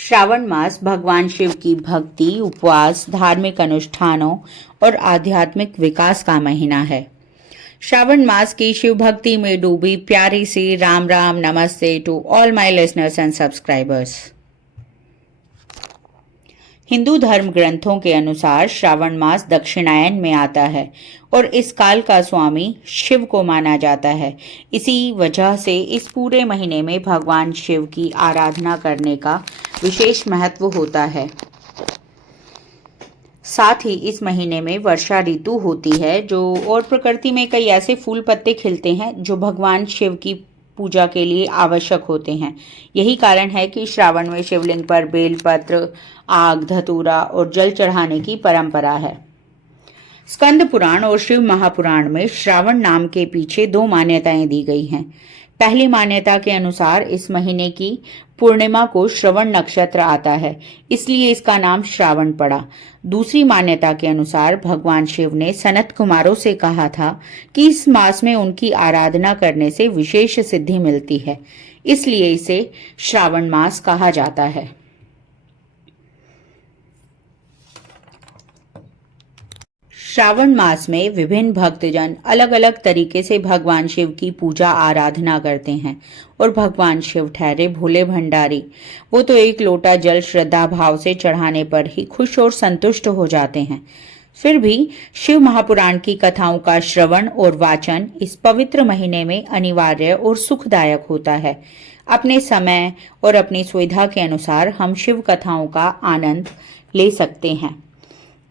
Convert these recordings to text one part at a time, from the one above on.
श्रावण मास भगवान शिव की भक्ति, उपवास, धार्मिक अनुष्ठानों और आध्यात्मिक विकास का महीना है। श्रावण मास की शिव भक्ति में डूबी प्यारी सी राम राम नमस्ते to all my listeners and subscribers. Hindu धर्म ग्रंथों के अनुसार श्रावण मास दक्षिणायन में आता है और इस काल का स्वामी शिव को माना जाता है। इसी वजह से इस पूरे महीने में भगवान शिव की आराधना करने का विशेष महत्व होता है। साथ ही इस महीने में वर्षा ऋतु होती है और प्रकृति में कई ऐसे फूल पत्ते खिलते हैं जो भगवान शिव की पूजा के लिए आवश्यक होते हैं। यही कारण है कि श्रावण में शिवलिंग पर बेलपत्र, आग, धतूरा और जल चढ़ाने की परंपरा है। स्कंद पुराण और शिव महापुराण में श्रावण नाम के पीछे दो मान्यताएं दी गई हैं। पहली मान्यता के अनुसार इस महीने की पूर्णिमा को श्रवण नक्षत्र आता है, इसलिए इसका नाम श्रावण पड़ा। दूसरी मान्यता के अनुसार भगवान शिव ने सनत कुमारों से कहा था कि इस मास में उनकी आराधना करने से विशेष सिद्धि मिलती है, इसलिए इसे श्रावण मास कहा जाता है। श्रावण मास में विभिन्न भक्तजन अलग अलग तरीके से भगवान शिव की पूजा आराधना करते हैं और भगवान शिव ठहरे भोले भंडारी। वो तो एक लोटा जल श्रद्धा भाव से चढ़ाने पर ही खुश और संतुष्ट हो जाते हैं। फिर भी शिव महापुराण की कथाओं का श्रवण और वाचन इस पवित्र महीने में अनिवार्य और सुखदायक होता है। अपने समय और अपनी सुविधा के अनुसार हम शिव कथाओं का आनंद ले सकते हैं।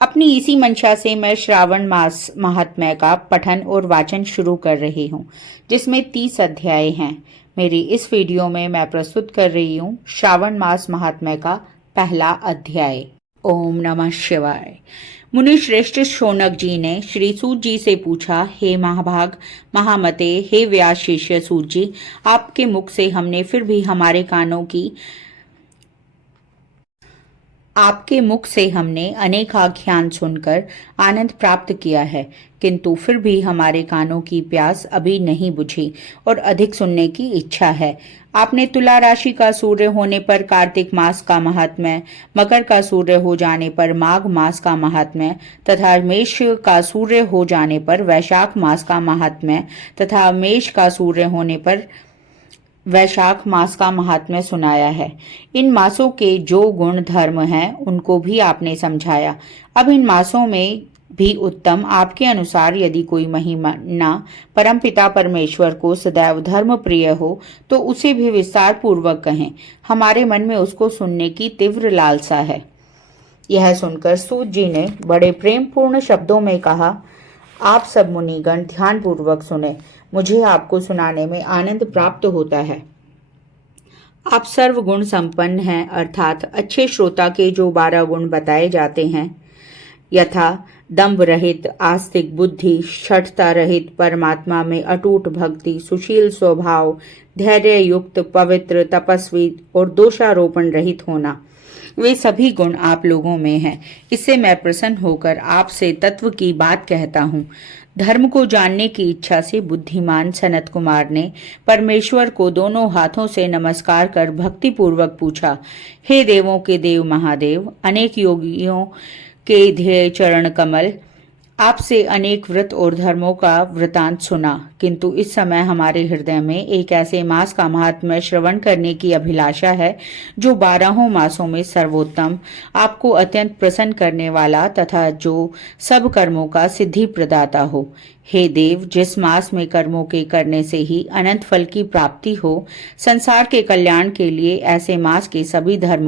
अपनी इसी मंशा से मैं श्रावण मास महात्म्य का पठन और वाचन शुरू कर रही हूँ, जिसमें 30 अध्याय हैं। मेरी इस वीडियो में मैं प्रस्तुत कर रही हूँ श्रावण मास महात्म्य का पहला अध्याय। ओम नमः शिवाय। मुनि श्रेष्ठ शौनक जी ने श्री सूत जी से पूछा, हे महाभाग महामते, हे व्यास शिष्य सूत जी, आपके मुख से हमने फिर भी हमारे कानों की आपके मुख से हमने अनेक आख्यान सुनकर आनंद प्राप्त किया है, किंतु फिर भी हमारे कानों की प्यास अभी नहीं बुझी और अधिक सुनने की इच्छा है। आपने तुला राशि का सूर्य होने पर कार्तिक मास का महात्म्य, मकर का सूर्य हो जाने पर माघ मास का महात्म्य तथा मेष का सूर्य हो जाने पर वैशाख मास का महात्म्य तथा मेष का सूर्य होने पर वैशाख मास का महात्म्य सुनाया है। इन मासों के जो गुण धर्म हैं उनको भी आपने समझाया। अब इन मासों में भी उत्तम आपके अनुसार यदि कोई महीना परमपिता परमेश्वर को सदैव धर्म प्रिय हो तो उसे भी विस्तार पूर्वक कहें। हमारे मन में उसको सुनने की तीव्र लालसा है। यह सुनकर सूत जी ने बड़े प्रेम पूर्ण शब्दों में कहा, आप सब मुनिगण ध्यान पूर्वक सुने, मुझे आपको सुनाने में आनंद प्राप्त होता है। आप सर्व गुण संपन्न हैं, अर्थात अच्छे श्रोता के जो 12 गुण बताए जाते हैं, यथा दंभ रहित, आस्तिक बुद्धि, शठता रहित, परमात्मा में अटूट भक्ति, सुशील स्वभाव, धैर्य युक्त, पवित्र, तपस्वी और दोषारोपण रहित होना, वे सभी गुण आप लोगों में हैं। इससे मैं प्रसन्न होकर आपसे तत्व की बात कहता हूँ। धर्म को जानने की इच्छा से बुद्धिमान सनत कुमार ने परमेश्वर को दोनों हाथों से नमस्कार कर भक्ति पूर्वक पूछा, हे देवों के देव महादेव, अनेक योगियों के ध्येय चरण कमल, आपसे अनेक व्रत और धर्मों का वृतांत सुना, किंतु इस समय हमारे हृदय में एक ऐसे मास का महात्म्य श्रवण करने की अभिलाषा है जो 12 मासों में सर्वोत्तम, आपको अत्यंत प्रसन्न करने वाला तथा जो सब कर्मों का सिद्धि प्रदाता हो। हे देव, जिस मास में कर्मों के करने से ही अनंत फल की प्राप्ति हो, संसार के कल्याण के लिए ऐसे मास के सभी धर्म।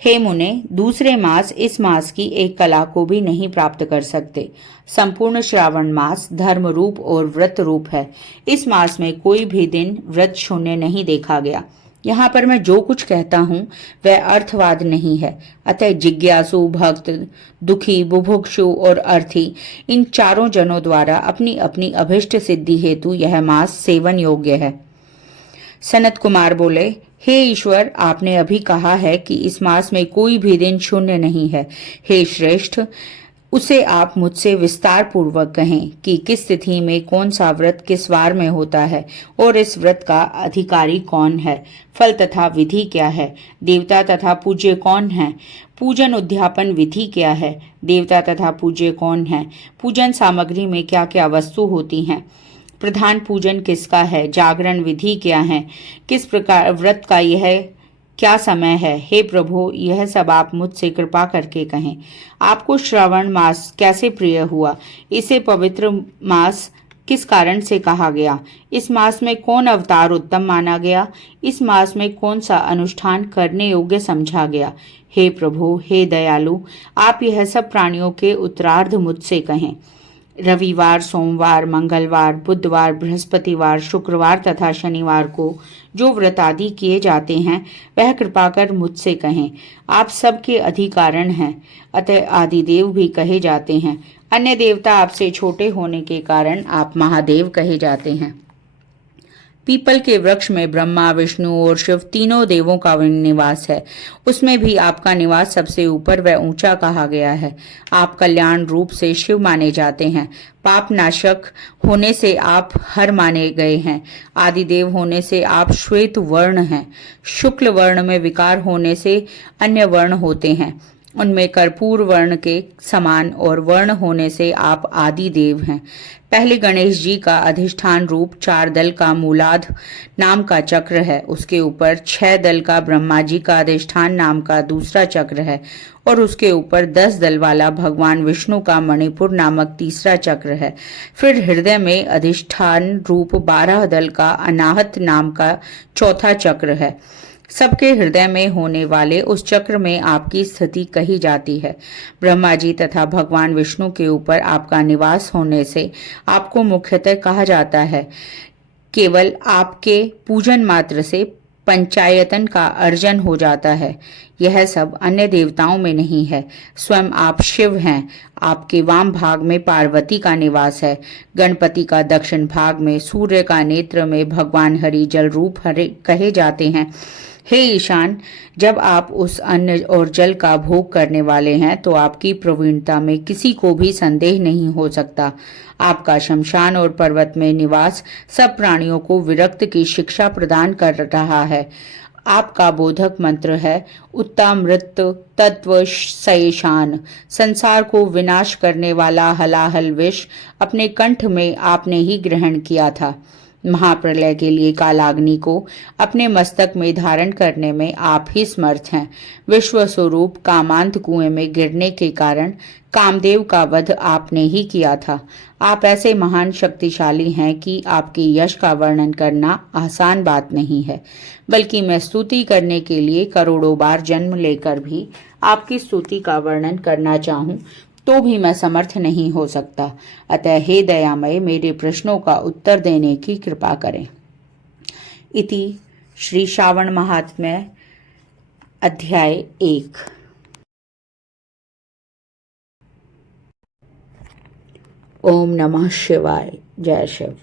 हे मुने, दूसरे मास इस मास की एक कला को भी नहीं प्राप्त कर सकते। संपूर्ण श्रावण मास धर्म रूप और व्रत रूप है। इस मास में कोई भी दिन व्रत शून्य नहीं देखा गया। यहाँ पर मैं जो कुछ कहता हूँ वह अर्थवाद नहीं है, अतः जिज्ञासु, भक्त, दुखी, बुभुक्षु और अर्थी, इन चारों जनों द्वारा अपनी अपनी अभिष्ट सिद्धि हेतु यह मास सेवन योग्य है। सनत कुमार बोले, हे ईश्वर, आपने अभी कहा है कि इस मास में कोई भी दिन शून्य नहीं है। हे श्रेष्ठ, उसे आप मुझसे विस्तार पूर्वक कहें कि किस तिथि में कौन सा व्रत किस वार में होता है और इस व्रत का अधिकारी कौन है, फल तथा विधि क्या है, देवता तथा पूज्य कौन है, पूजन उद्यापन विधि क्या है, देवता तथा पूज्य कौन है, पूजन सामग्री में क्या क्या वस्तु होती हैं, प्रधान पूजन किसका है, जागरण विधि क्या है, किस प्रकार व्रत का यह क्या समय है। हे प्रभु, यह सब आप मुझसे कृपा करके कहें। आपको श्रावण मास कैसे प्रिय हुआ, इसे पवित्र मास किस कारण से कहा गया, इस मास में कौन अवतार उत्तम माना गया, इस मास में कौन सा अनुष्ठान करने योग्य समझा गया। हे प्रभु, हे दयालु, आप यह सब प्राणियों के उत्तरार्ध मुझसे कहें। रविवार, सोमवार, मंगलवार, बुधवार, बृहस्पतिवार, शुक्रवार तथा शनिवार को जो व्रत आदि किए जाते हैं वह कृपा कर मुझसे कहें। आप सबके अधिकारण हैं, अतः आदिदेव भी कहे जाते हैं। अन्य देवता आपसे छोटे होने के कारण आप महादेव कहे जाते हैं। पीपल के वृक्ष में ब्रह्मा, विष्णु और शिव तीनों देवों का निवास है। उसमें भी आपका निवास सबसे ऊपर व ऊंचा कहा गया है। आप कल्याण रूप से शिव माने जाते हैं। पाप नाशक होने से आप हर माने गए हैं। आदिदेव होने से आप श्वेत वर्ण हैं। शुक्ल वर्ण में विकार होने से अन्य वर्ण होते हैं। उनमें कर्पूर वर्ण के समान और वर्ण होने से आप आदि देव हैं। पहले गणेश जी का अधिष्ठान रूप 4 दल का मूलाध नाम का चक्र है। उसके ऊपर 6 दल का ब्रह्मा जी का अधिष्ठान नाम का दूसरा चक्र है और उसके ऊपर 10 दल वाला भगवान विष्णु का मणिपुर नामक तीसरा चक्र है। फिर हृदय में अधिष्ठान रूप 12 दल का अनाहत नाम का चौथा चक्र है। सबके हृदय में होने वाले उस चक्र में आपकी स्थिति कही जाती है। ब्रह्मा जी तथा भगवान विष्णु के ऊपर आपका निवास होने से आपको मुख्यतः कहा जाता है। केवल आपके पूजन मात्र से पंचायतन का अर्जन हो जाता है। यह सब अन्य देवताओं में नहीं है। स्वयं आप शिव हैं। आपके वाम भाग में पार्वती का निवास है। गणपति का दक्षिण भाग में, सूर्य का नेत्र में भगवान हरि जल रूप हरे कहे जाते हैं। हे ईशान, जब आप उस अन्न और जल का भोग करने वाले हैं तो आपकी प्रवीणता में किसी को भी संदेह नहीं हो सकता। आपका शमशान और पर्वत में निवास सब प्राणियों को विरक्त की शिक्षा प्रदान कर रहा है। आपका बोधक मंत्र है उत्तामृत तत्व सयेशान। संसार को विनाश करने वाला हलाहल विष अपने कंठ में आपने ही ग्रहण किया था। महाप्रलय के लिए कालाग्नि को अपने मस्तक में धारण करने में आप ही समर्थ हैं। विश्व स्वरूप कामांत कुएं में गिरने के कारण कामदेव का वध आपने ही किया था। आप ऐसे महान शक्तिशाली हैं कि आपके यश का वर्णन करना आसान बात नहीं है, बल्कि मैं स्तुति करने के लिए करोड़ों बार जन्म लेकर भी आपकी स्तुति का वर्णन करना चाहूं तो भी मैं समर्थ नहीं हो सकता। अतः हे दयामय, मेरे प्रश्नों का उत्तर देने की कृपा करें। इति श्री श्रावण महात्म्य अध्याय 1। ओम नमः शिवाय। जय शिव।